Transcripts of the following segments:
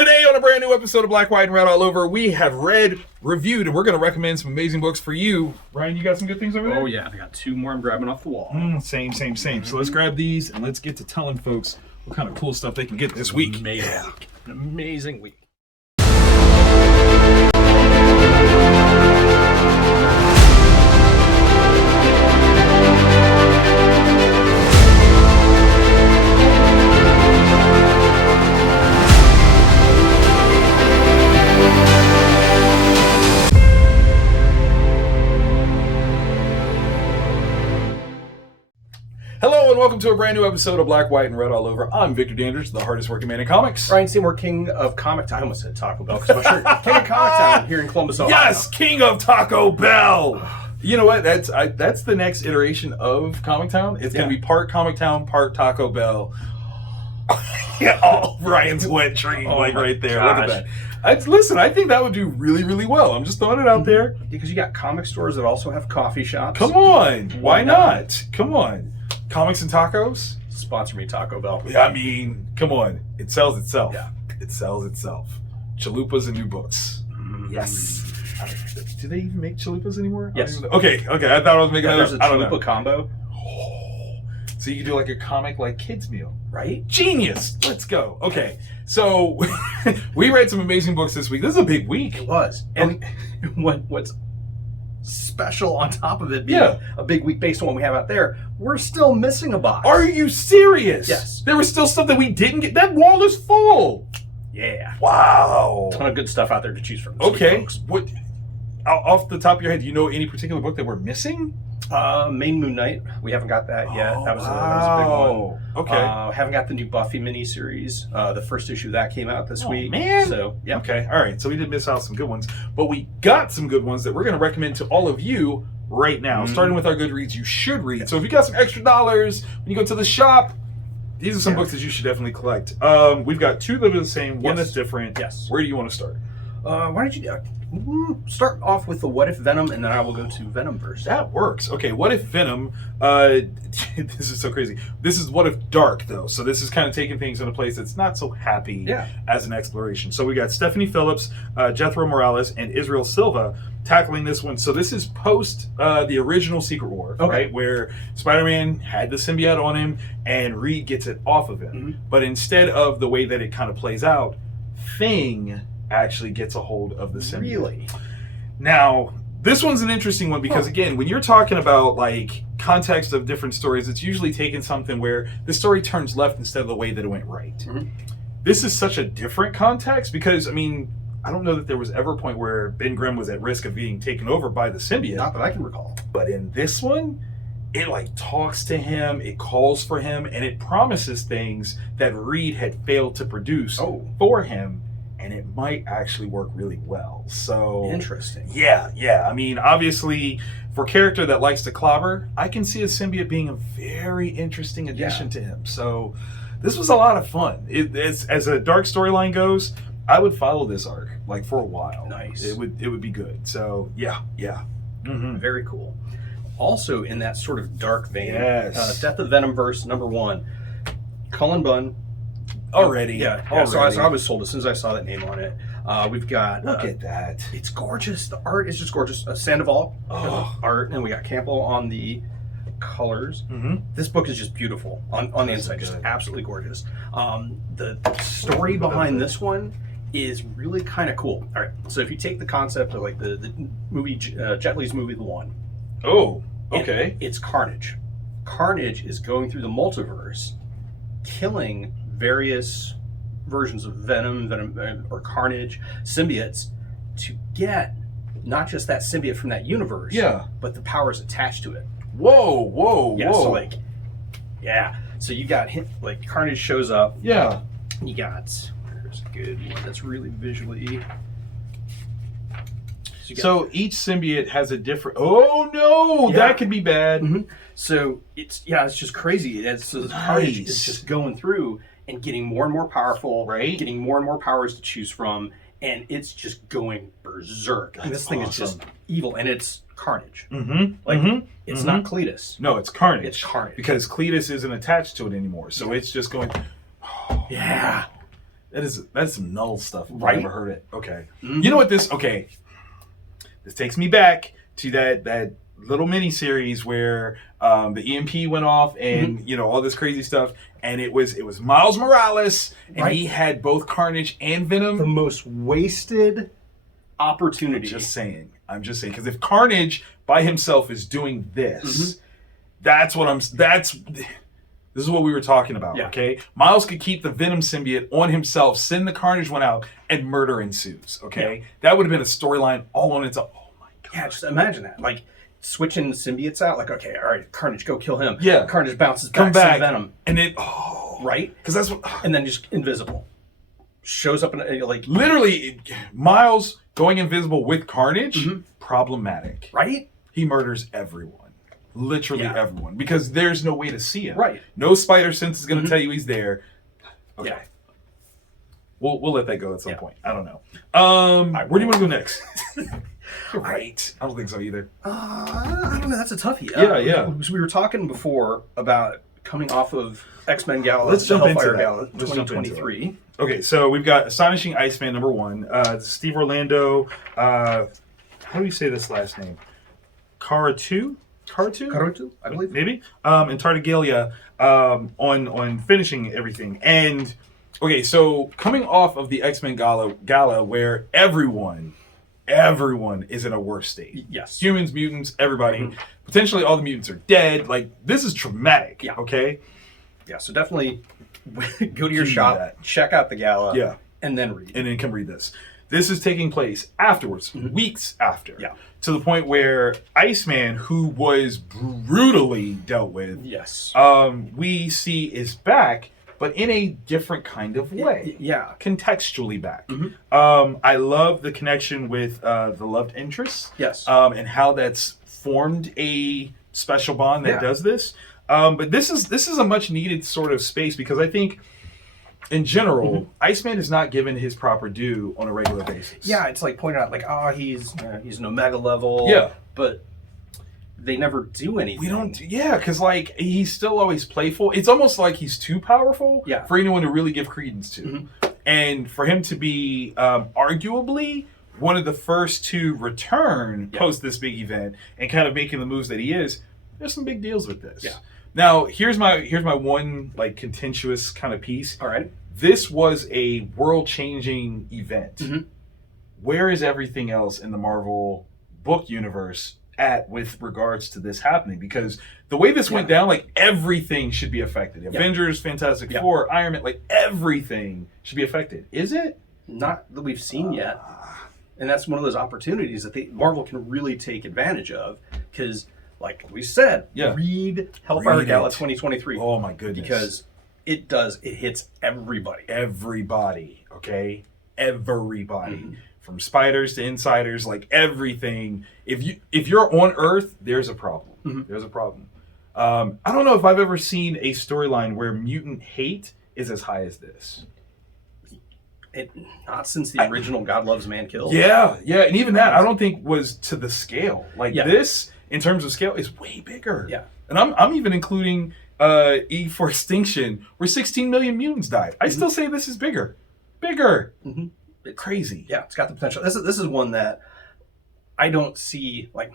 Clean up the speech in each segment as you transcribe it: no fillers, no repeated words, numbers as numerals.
Today on a brand new episode of Black, White, and Red All Over, we have read, reviewed, and we're going to recommend some amazing books for you. Ryan, you got some good things over there? Oh yeah, I got two more I'm grabbing off the wall. Same. So let's grab these and let's get to telling folks what kind of cool stuff they can get this week. An amazing week. Hello and welcome to a brand new episode of Black, White, and Red All Over. I'm Victor Dandridge, the hardest working man in comics. Ryan Seymour, King of Comic Town. I almost said Taco Bell because my shirt. King of Comic Town here in Columbus, Ohio. Yes, King of Taco Bell. You know what? That's the next iteration of Comic Town. It's going to be part Comic Town, part Taco Bell. Ryan's wet dream, right there. Gosh. Look at that. Listen, I think that would do really, really well. I'm just throwing it out there. Because you got comic stores that also have coffee shops. Come on. Why not? Come on. Comics and tacos? Sponsor me, Taco Bell. I mean, come on. It sells itself. Yeah. It sells itself. Chalupas and new books. Yes. Do they even make chalupas anymore? Yes. Okay. I thought I was making There's a I don't chalupa know. combo. So you can do like a comic like kids meal. Right? Genius. Let's go. Okay. So we read some amazing books this week. This is a big week. It was. And what's special on top of it being a big week based on what we have out there, we're still missing a box. Are you serious? Yes. There was still stuff that we didn't get. That wall is full. Yeah. Wow. A ton of good stuff out there to choose from. Okay. What? Off the top of your head, do you know any particular book that we're missing? Main Moon Knight. We haven't got that yet. That was a big one. Okay. Haven't got the new Buffy miniseries. The first issue of that came out this week. Man. So, yeah. Okay. All right. So we did miss out some good ones, but we got some good ones that we're going to recommend to all of you right now. Starting with our Goodreads, you should read. So if you got some extra dollars when you go to the shop, these are some books that you should definitely collect. We've got two that are the same, one that's different. Yes. Where do you want to start? Why don't you start off with the What If Venom, and then I will go to Venomverse. That works. Okay, What If Venom, this is so crazy. This is What If Dark, though. So this is kind of taking things in a place that's not so happy as an exploration. So we got Stephanie Phillips, Jethro Morales, and Israel Silva tackling this one. So this is post the original Secret War, right? Where Spider-Man had the symbiote on him, and Reed gets it off of him. But instead of the way that it kind of plays out, Thing actually gets a hold of the symbiote. Really? Now, this one's an interesting one because, again, when you're talking about, like, context of different stories, it's usually taking something where the story turns left instead of the way that it went right. This is such a different context because, I mean, I don't know that there was ever a point where Ben Grimm was at risk of being taken over by the symbiote. Not that I can recall. But in this one, it, like, talks to him, it calls for him, and it promises things that Reed had failed to produce for him. And it might actually work really well. So interesting. Yeah. I mean, obviously, for a character that likes to clobber, I can see a symbiote being a very interesting addition to him. So this was a lot of fun. As a dark storyline goes, I would follow this arc like for a while. Nice. It would be good. So yeah. Very cool. Also in that sort of dark vein, Death of Venomverse #1, Cullen Bunn. Already. So I was sold as soon as I saw that name on it. We've got... Look at that. It's gorgeous. The art is just gorgeous. Sandoval art, and we got Campbell on the colors. This book is just beautiful on the inside. Just absolutely gorgeous. The story behind this one is really kind of cool. All right, so if you take the concept of like the movie, Jet Li's movie, The One. Oh, okay. It's Carnage. Carnage is going through the multiverse, killing various versions of Venom or Carnage symbiotes to get not just that symbiote from that universe, but the powers attached to it. Whoa. So you got him, like Carnage shows up. Yeah. You got, there's a good one that's really visually. So each symbiote has a different. Oh no, that could be bad. So it's just crazy. Carnage is just going through and getting more and more powerful, getting more and more powers to choose from, and it's just going berserk. And this thing is just evil, and it's Carnage. It's not Cletus. No, it's Carnage. It's Carnage. Because Cletus isn't attached to it anymore, so it's just going... That's some null stuff. Right? I've never heard it. Okay. Mm-hmm. You know what this? Okay. This takes me back to that little mini series where the EMP went off and all this crazy stuff, and it was Miles Morales, and he had both Carnage and Venom. The most wasted opportunity. I'm just saying because if Carnage by himself is doing this, that's this is what we were talking about. Yeah. Okay, Miles could keep the Venom symbiote on himself, send the Carnage one out, and murder ensues. Okay, that would have been a storyline all on its own. Oh my god! Yeah, just imagine that. Like switching the symbiotes out. Like, okay, all right, Carnage, go kill him. Yeah, Carnage bounces back, come back, Venom, and it right because that's what, and then just invisible shows up in like literally Miles going invisible with Carnage. Problematic, right? He murders everyone. Literally everyone, because there's no way to see him. Right. No spider sense is going to tell you he's there. Okay. Yeah. We'll let that go at some point. I don't know. Where do you want to go next? Right. I don't think so either. I don't know. That's a toughie. Yeah. So we were talking before about coming off of X-Men Gala. Let's jump into Hellfire that. Gala 2023. Okay, so we've got Astonishing Iceman #1. Steve Orlando. How do you say this last name? Karatu, I believe. Maybe. And Tartaglia on finishing everything. And okay, so coming off of the X-Men Gala where everyone is in a worse state. Yes. Humans, mutants, everybody. Potentially all the mutants are dead. Like, this is traumatic. Yeah. Okay? Yeah, so definitely go to your shop, check out the gala, and then read. And then come read this. This is taking place afterwards, weeks after. Yeah. To the point where Iceman, who was brutally dealt with, we see is back, but in a different kind of way. Yeah. Contextually back. I love the connection with the loved interest. Yes. And how that's formed a special bond that does this. But this is a much needed sort of space because I think in general, Iceman is not given his proper due on a regular basis. Yeah, it's like pointed out, like, he's an Omega level. Yeah, but they never do anything. We don't. Yeah, because like he's still always playful. It's almost like he's too powerful for anyone to really give credence to, and for him to be arguably one of the first to return post this big event and kind of making the moves that he is. There's some big deals with this. Yeah. Now here's my one like contentious kind of piece. All right. This was a world-changing event. Where is everything else in the Marvel book universe at with regards to this happening? Because the way this went down, like everything should be affected. Avengers, Fantastic Four, Iron Man, like everything should be affected. Is it? Not that we've seen yet. And that's one of those opportunities that Marvel can really take advantage of because, like we said, read Hellfire Gala 2023. Oh my goodness. Because it hits everybody. Everybody, okay? Everybody. From spiders to insiders, like everything. If you're on Earth, there's a problem. There's a problem. I don't know if I've ever seen a storyline where mutant hate is as high as this. Not since the original God Loves Man Kills. Yeah, and even that I don't think was to the scale. Like this, in terms of scale, is way bigger. Yeah. And I'm even including E for Extinction, where 16 million mutants died. I still say this is bigger. It's crazy. Yeah, it's got the potential. This is one that I don't see, like,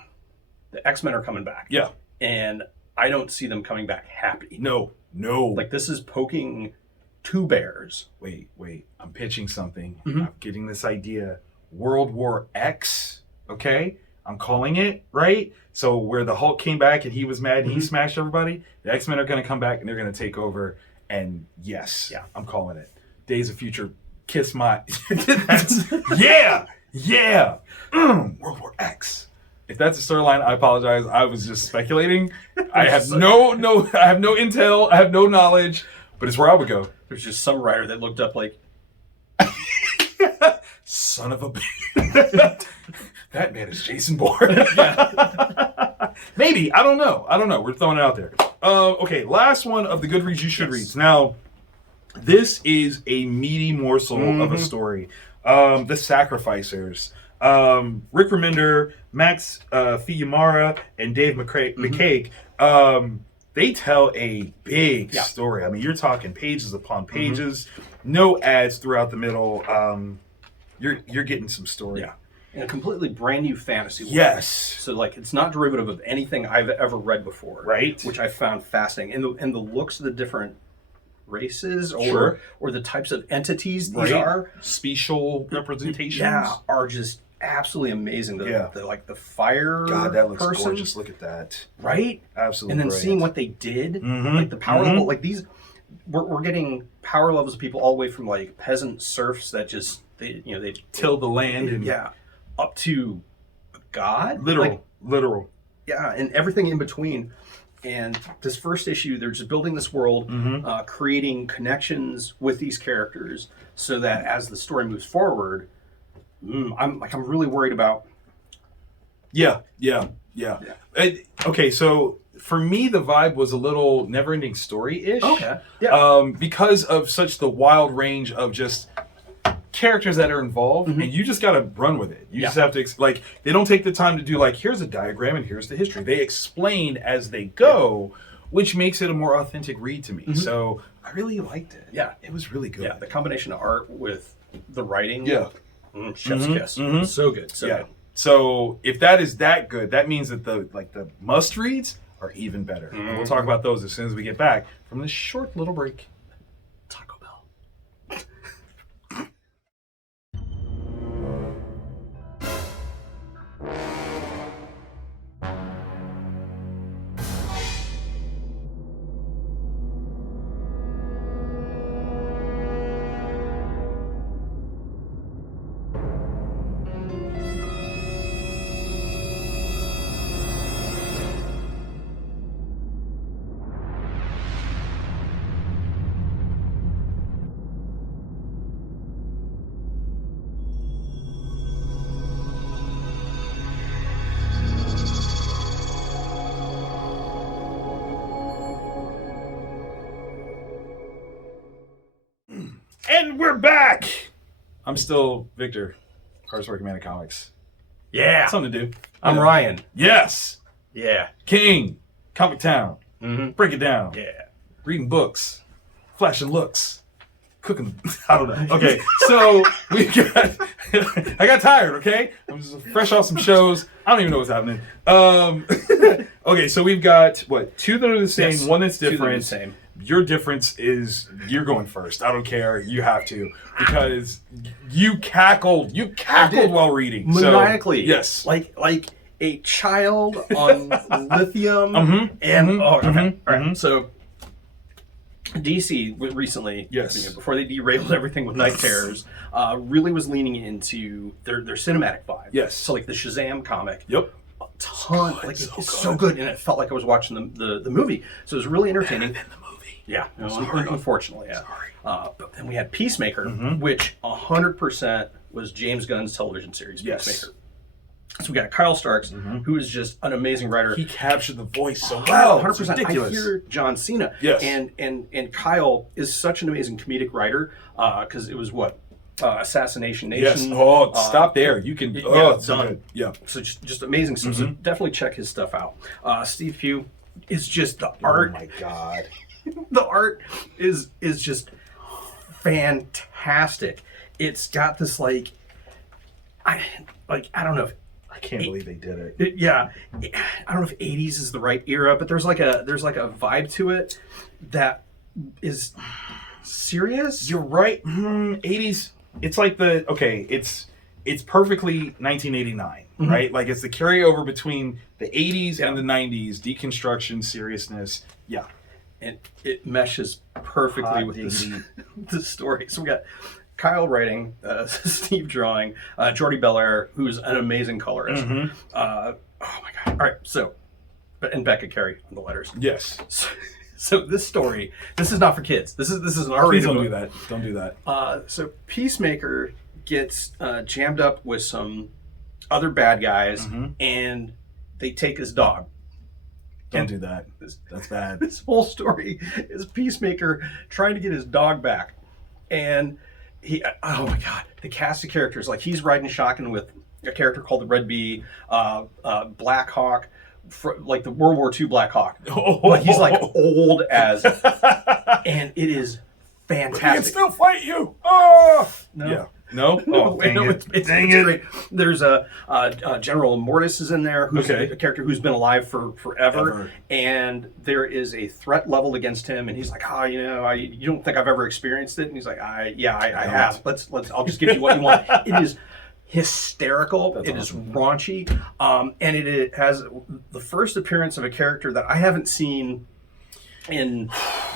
the X-Men are coming back. Yeah. And I don't see them coming back happy. No. Like, this is poking two bears. Wait. I'm pitching something. I'm getting this idea. World War X, okay? I'm calling it, right? So where the Hulk came back and he was mad and he smashed everybody, the X-Men are going to come back and they're going to take over. And yes, I'm calling it. Days of Future, kiss my... World War X. If that's a storyline, I apologize. I was just speculating. I have no intel. I have no knowledge, but it's where I would go. There's just some writer that looked up like... Son of a bitch. That man is Jason Bourne. Maybe. I don't know. We're throwing it out there. Okay, last one of the good reads you should read. Now, this is a meaty morsel of a story. The Sacrificers. Rick Remender, Max Fiumara, and Dave McCaig. they tell a big story. I mean, you're talking pages upon pages, no ads throughout the middle. You're getting some story. Yeah. In a completely brand new fantasy world. Yes. So like it's not derivative of anything I've ever read before. Right. Which I found fascinating. And the looks of the different races or the types of entities these are. Spatial representations. Yeah, are just absolutely amazing. The fire God, that looks person. gorgeous. Look at that. Right? Absolutely. And then seeing what they did, like the power level, like these we're getting power levels of people all the way from like peasant serfs that just they till the land and up to God. Literal. Yeah, and everything in between. And this first issue, they're just building this world, creating connections with these characters, so that as the story moves forward, I'm really worried about. Yeah. Okay, so for me, the vibe was a little Neverending Story-ish. Okay. Yeah. Because of such the wild range of just characters that are involved, and you just got to run with it. You just have to they don't take the time to do here's a diagram and here's the history. They explain as they go, which makes it a more authentic read to me. So I really liked it. Yeah, it was really good. Yeah, the combination of art with the writing. Yeah, chef's kiss. So good. So good. So if that is that good, that means that the must reads are even better. And we'll talk about those as soon as we get back from this short little break. Taco Bell. And we're back! I'm still Victor, hardest working man of comics. Yeah. Something to do. I'm Ryan. Yes! Yeah. King. Comic Town. Break it down. Yeah. Reading books. Flashing looks. Cooking. I don't know. Okay, so we got... I got tired, okay? I'm just fresh off some shows. I don't even know what's happening. Okay, so we've got, two that are the same, one that's different. Two that are the same. Your difference is you're going first. I don't care. You have to. Because you cackled. You cackled while reading. Maniacally. So, yes. Like a child on lithium. All right. So DC recently, before they derailed everything with Night Terrors, really was leaning into their cinematic vibe. Yes. So like the Shazam comic. Yep. A ton. It's so good. And it felt like I was watching the movie. So it was really entertaining. Better than the movie. Yeah. Unfortunately, yeah. Sorry. But then we had Peacemaker, which 100% was James Gunn's television series, Peacemaker. So we got Kyle Starks, who is just an amazing writer. He captured the voice so well. 100%. Ridiculous. I hear John Cena. Yes. And Kyle is such an amazing comedic writer because it was Assassination Nation. Yes. Oh, stop there. You can. It's done. Good. Yeah. So just amazing stuff. So definitely check his stuff out. Steve Pugh is just the art. Oh my God. The art is just fantastic. It's got this I don't know if I can't believe they did it. I don't know if 80s is the right era, but there's like a vibe to it that is serious. You're right. 80s. It's like it's perfectly 1989, right? Like it's the carryover between the 80s and the 90s, deconstruction, seriousness. Yeah. And it meshes perfectly with the story. So we got Kyle writing, Steve drawing, Jordi Belair, who's an amazing colorist. Oh my God. All right. So, and Becca Carey on the letters. Yes. So this story, this is not for kids. This is an R-rated Please book. Don't do that. So Peacemaker gets jammed up with some other bad guys, and they take his dog. Don't do that. That's bad. This whole story is Peacemaker trying to get his dog back. And oh my God, the cast of characters, he's riding shotgun with a character called the Red Bee, Black Hawk, like the World War II Black Hawk. Oh. But he's like old as, and it is fantastic. But he can still fight you. Oh, no. Yeah. No? Oh, dang it. It's great. There's General Mortis is in there, who's a character who's been alive for forever. And there is a threat leveled against him, and he's like, you don't think I've ever experienced it? And he's like, I have. I'll just give you what you want. It is hysterical. That's awesome. Is raunchy. And it has the first appearance of a character that I haven't seen in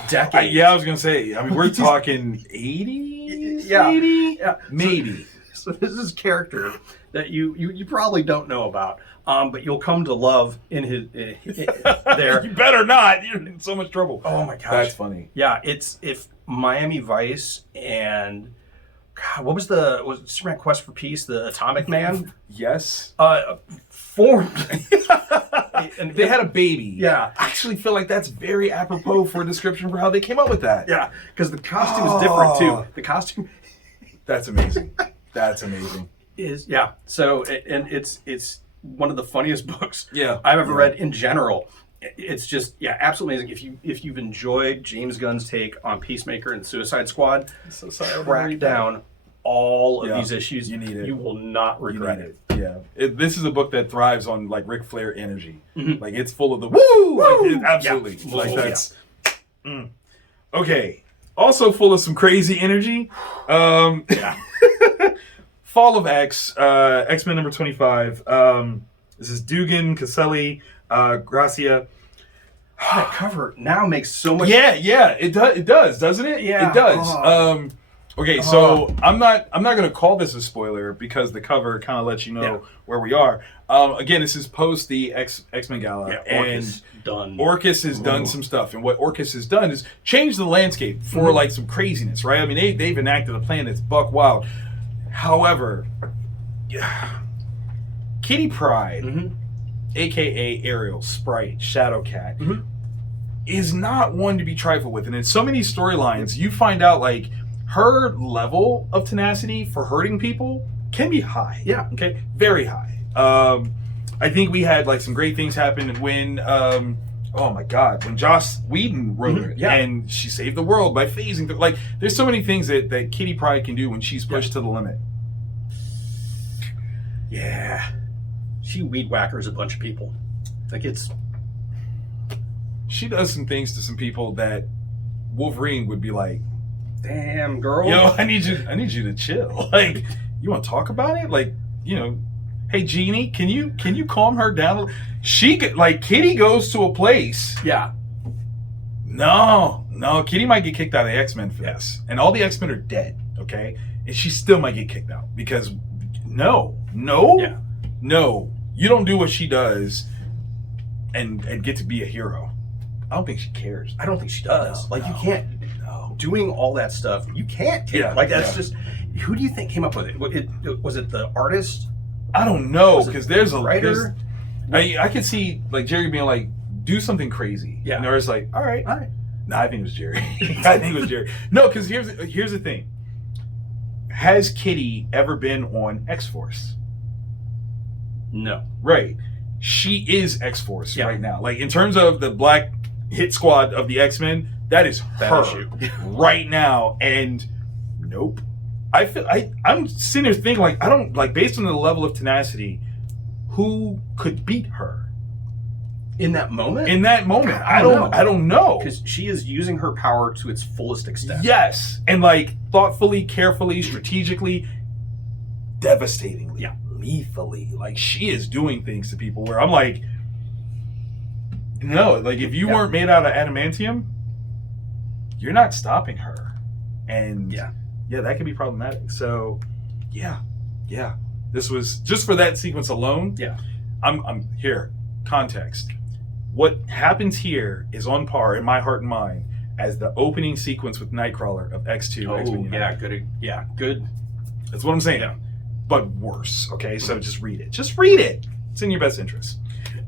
decades. I was going to say, I mean, we're talking 80s? Yeah. 80? Yeah. Maybe. So this is a character that you probably don't know about, but you'll come to love in his there. You better not. You're in so much trouble. Oh my gosh. That's funny. Yeah, it's if Miami Vice and God, what was Superman Quest for Peace, the Atomic Man? Yes. Formed. And they had a baby. Yeah. I actually feel like that's very apropos for a description for how they came up with that. Yeah, because the costume is different too. The costume. That's amazing. That's amazing. So it's one of the funniest books I've ever read in general. It's just absolutely amazing. If you've enjoyed James Gunn's take on Peacemaker and Suicide Squad, track down all of these issues. You need it. You will not regret it. Yeah, this is a book that thrives on like Ric Flair energy. Mm-hmm. Like it's full of the woo. Like, absolutely. Yeah. Like that's okay. Also full of some crazy energy. Fall of X, X-Men number 25. This is Dugan, Caselli, Gracia. That cover now makes so much. Yeah, it does, doesn't it? Yeah, it does. Okay, so I'm not going to call this a spoiler because the cover kind of lets you know where we are. Again, this is post the X-Men Gala, and Orcus has done some stuff, and what Orcus has done is change the landscape for like some craziness, right? I mean, they've enacted a plan that's buck wild. However, Kitty Pryde, aka Ariel, Sprite, Shadowcat, is not one to be trifled with, and in so many storylines, you find out like her level of tenacity for hurting people can be high. Yeah. Okay. Very high. I think we had like some great things happen when, oh my God, when Joss Whedon wrote it, and she saved the world by phasing. Like, there's so many things that Kitty Pryde can do when she's pushed to the limit. Yeah. She weed whackers a bunch of people. Like she does some things to some people that Wolverine would be like, damn, girl. Yo, I need you to chill. Like, you want to talk about it? Like, hey, Jeannie, can you calm her down? Kitty goes to a place. Yeah. No, Kitty might get kicked out of the X-Men for this. And all the X-Men are dead, okay? And she still might get kicked out because no, you don't do what she does and get to be a hero. I don't think she cares. I don't think she does. You can't. Doing all that stuff, you can't take it. Like, that's just, who do you think came up with it? Was it the artist? I don't know, because there's a writer. I could see like Jerry being like, do something crazy. Yeah. And I was like, all right. No, I think it was Jerry. No, because here's the thing. Has Kitty ever been on X-Force? No. Right. She is X-Force right now. Like, in terms of the black hit squad of the X-Men, that is her right now, and nope. I'm sitting there thinking like, I don't like, based on the level of tenacity, who could beat her in that moment? God, I don't know, because she is using her power to its fullest extent. Yes, and like thoughtfully, carefully, strategically, devastatingly, lethally. Like, she is doing things to people where I'm like, no, like if you weren't made out of adamantium, you're not stopping her. And that could be problematic. So this was just for that sequence alone. I'm here. Context. What happens here is on par in my heart and mind as the opening sequence with Nightcrawler of X2. X-Men United. Good. That's what I'm saying. But worse. Okay, so just read it. It's in your best interest.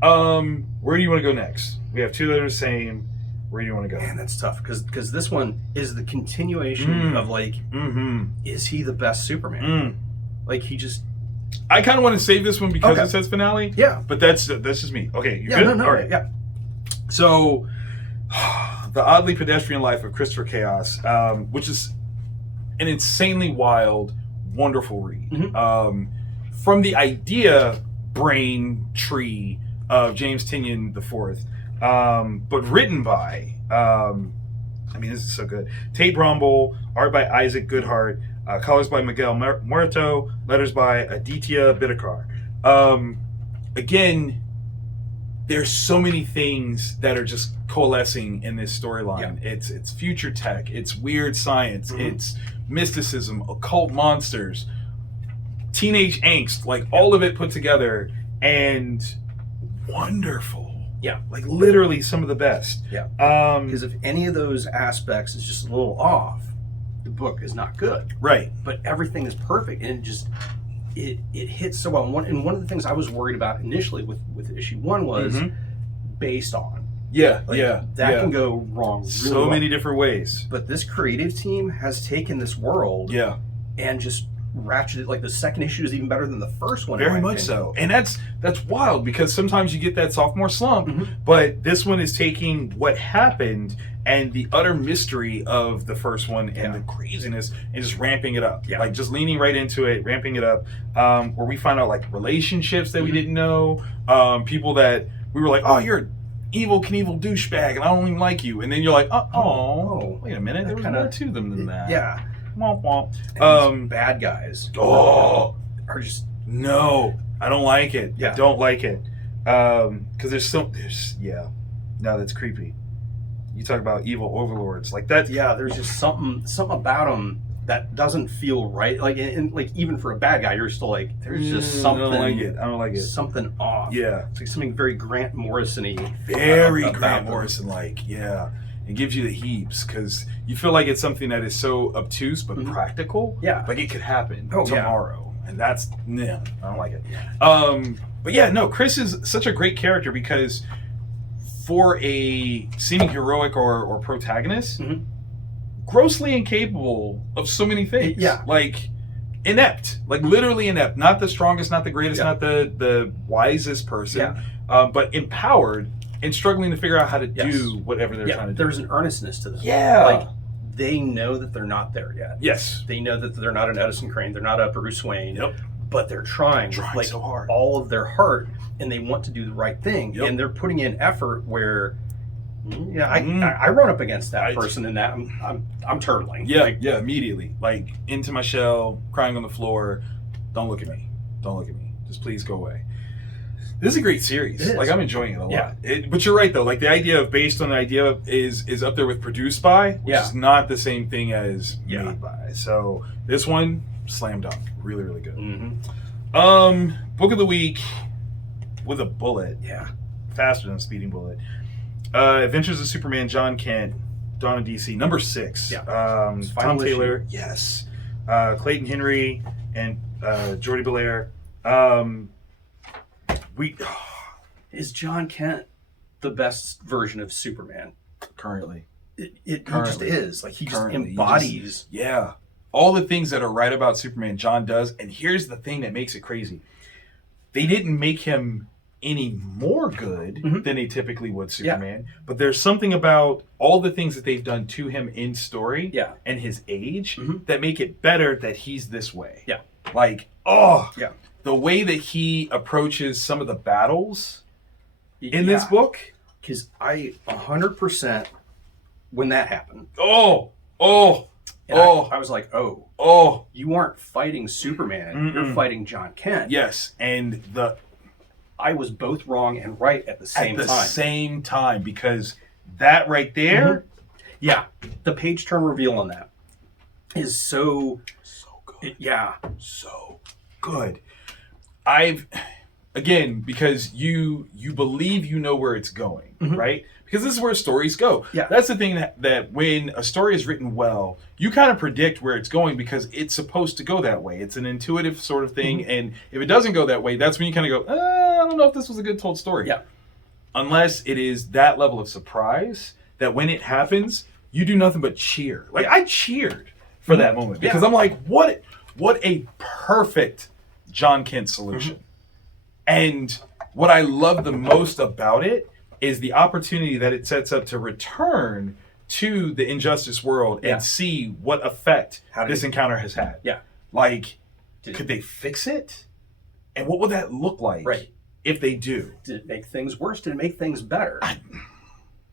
Where do you want to go next? We have two that are the same. Where do you want to go? Man, that's tough because this one is the continuation of like, is he the best Superman? Like, he just I kind of want to save this one because it says finale. Yeah. But that's just me. Okay, you good? No, all right. Yeah. So, The Oddly Pedestrian Life of Christopher Chaos, which is an insanely wild, wonderful read. From the idea brain tree of James Tynion IV, but written by, this is so good. Tate Brombol, art by Isaac Goodhart, colors by Miguel Muerto, letters by Aditya Bidikar. Again, there's so many things that are just coalescing in this storyline. Yeah. It's future tech, it's weird science, it's mysticism, occult monsters, teenage angst, like all of it put together, and wonderful. Yeah. Like literally some of the best. Yeah. Because if any of those aspects is just a little off, the book is not good. Right. But everything is perfect, and it hits so well. And one of the things I was worried about initially with issue 1 was based on. Yeah, That can go wrong really so many different ways. But this creative team has taken this world and just ratcheted, like the second issue is even better than the first one. Very much so. And that's wild, because sometimes you get that sophomore slump, but this one is taking what happened and the utter mystery of the first one and the craziness and just ramping it up. Like just leaning right into it, ramping it up, where we find out like relationships that we didn't know, people that we were like, oh, you're an evil Knievel douchebag and I don't even like you. And then you're like, wait a minute, there was more to them than that. Yeah. Womp womp. These bad guys are just no, I don't like it. Yeah. I don't like it. Because no, that's creepy. You talk about evil overlords like that. Yeah, there's just something about them that doesn't feel right. Like, and like even for a bad guy, you're still like, there's just something. I don't like it. Something off. Yeah, it's like something very Grant Morrison-y. Very Grant Morrison-like. Yeah. It gives you the heaps because you feel like it's something that is so obtuse but practical. Yeah, like it could happen tomorrow, and that's I don't like it. But yeah, no, Chris is such a great character because for a seeming heroic or protagonist, grossly incapable of so many things. Yeah, like inept, like literally inept. Not the strongest, not the greatest, not the wisest person, but empowered. And struggling to figure out how to do whatever they're trying to do. There's an earnestness to them. Yeah. Like, they know that they're not there yet. Yes. They know that they're not an Edison Crane. They're not a Bruce Wayne. Yep. But they're trying like, so hard. All of their heart, and they want to do the right thing. Yep. And they're putting in effort where, I run up against that person in that. I'm turtling. Yeah, immediately. Like, into my shell, crying on the floor. Don't look at me. Don't look at me. Just please go away. This is a great series. Like, I'm enjoying it a lot. But you're right, though. Like, the idea of based on the idea is up there with produced by, which is not the same thing as made by. So this one, slam dunk. Really, really good. Book of the week with a bullet. Yeah. Faster than a speeding bullet. Adventures of Superman, John Kent, Dawn of DC, number 6. Yeah. Tom Taylor. Yes. Clayton Henry and Jordi Belair. Is John Kent the best version of Superman currently? It just is. Like, he just embodies. All the things that are right about Superman, John does. And here's the thing that makes it crazy. They didn't make him any more good than they typically would Superman. But there's something about all the things that they've done to him in story and his age that make it better that he's this way. Yeah. Like, the way that he approaches some of the battles in this book. Because I 100%, when that happened. I was like, you aren't fighting Superman. You're fighting John Kent. Yes. And I was both wrong and right at the same time. At the same time, because that right there. Yeah. The page turn reveal on that is so good. So good. Because you believe you know where it's going, right? Because this is where stories go. Yeah. That's the thing that when a story is written well, you kind of predict where it's going because it's supposed to go that way. It's an intuitive sort of thing. And if it doesn't go that way, that's when you kind of go, I don't know if this was a good told story. Yeah. Unless it is that level of surprise that when it happens, you do nothing but cheer. Like, I cheered for that moment because I'm like, what a perfect John Kent's solution. And what I love the most about it is the opportunity that it sets up to return to the Injustice world and see what effect this encounter has had. Yeah. Like, could they fix it? And what would that look like if they do? Did it make things worse? Did it make things better?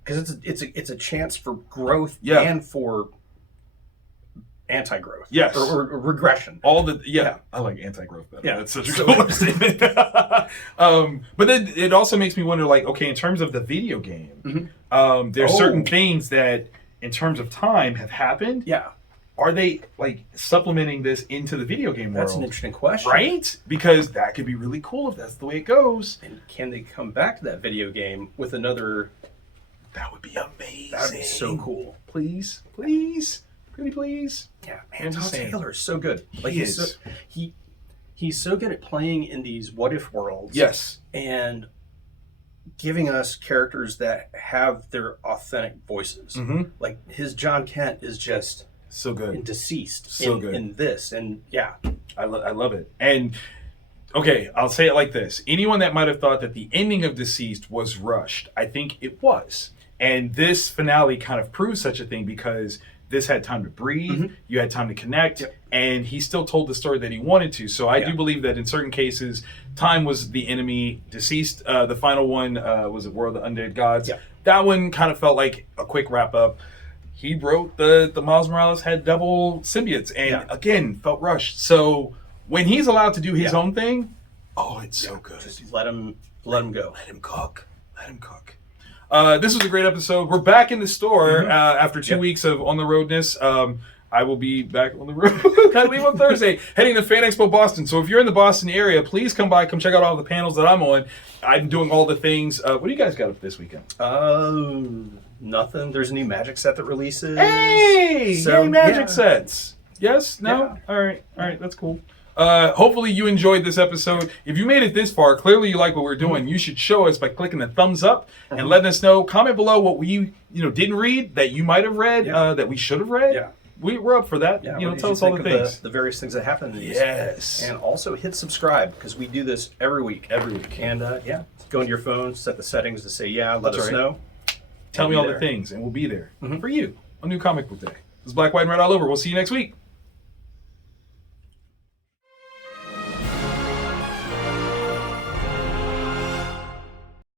Because it's a chance for growth and for anti-growth. Yes. Or regression. All the I like anti-growth better. Yeah. That's such a cool statement. But then it also makes me wonder, like, okay, in terms of the video game, there's certain things that, in terms of time, have happened. Yeah. Are they like supplementing this into the video game world? That's an interesting question. Right? Because that could be really cool if that's the way it goes. And can they come back to that video game with another... That would be amazing. That would be so cool. Please. Please. Pretty please. Yeah, man, Tom Taylor is so good. Like, he is. He's so good at playing in these what-if worlds. Yes. And giving us characters that have their authentic voices. Like, his John Kent is just... so good. And deceased. So good. In this. And, yeah. I love it. And, okay, I'll say it like this. Anyone that might have thought that the ending of Deceased was rushed, I think it was. And this finale kind of proves such a thing because... this had time to breathe, you had time to connect, and he still told the story that he wanted to. So I do believe that in certain cases, time was the enemy. Deceased, the final one, was it War of the Undead Gods? Yeah. That one kind of felt like a quick wrap-up. He wrote the Miles Morales had double symbiotes, and again, felt rushed. So when he's allowed to do his own thing, it's so good. Just let him go. Let him cook. Let him cook. This was a great episode. We're back in the store after 2 weeks of on the roadness. I will be back on the road. I leave on Thursday, heading to Fan Expo Boston. So if you're in the Boston area, please come by, come check out all the panels that I'm on. I'm doing all the things. What do you guys got up this weekend? Nothing. There's a new Magic set that releases. Hey, yay Magic sets. Yes? No? Yeah. All right. That's cool. Hopefully you enjoyed this episode. If you made it this far, clearly you like what we're doing. You should show us by clicking the thumbs up and letting us know. Comment below what we didn't read that you might have read, that we should have read. Yeah. We're up for that. Yeah, tell us all the things. The various things that happen in these. Yes. And also hit subscribe because we do this every week. And go into your phone, set the settings to say let us know. Tell me all the things and we'll be there for you on New Comic Book Day. This is Black, White, and Red all over. We'll see you next week.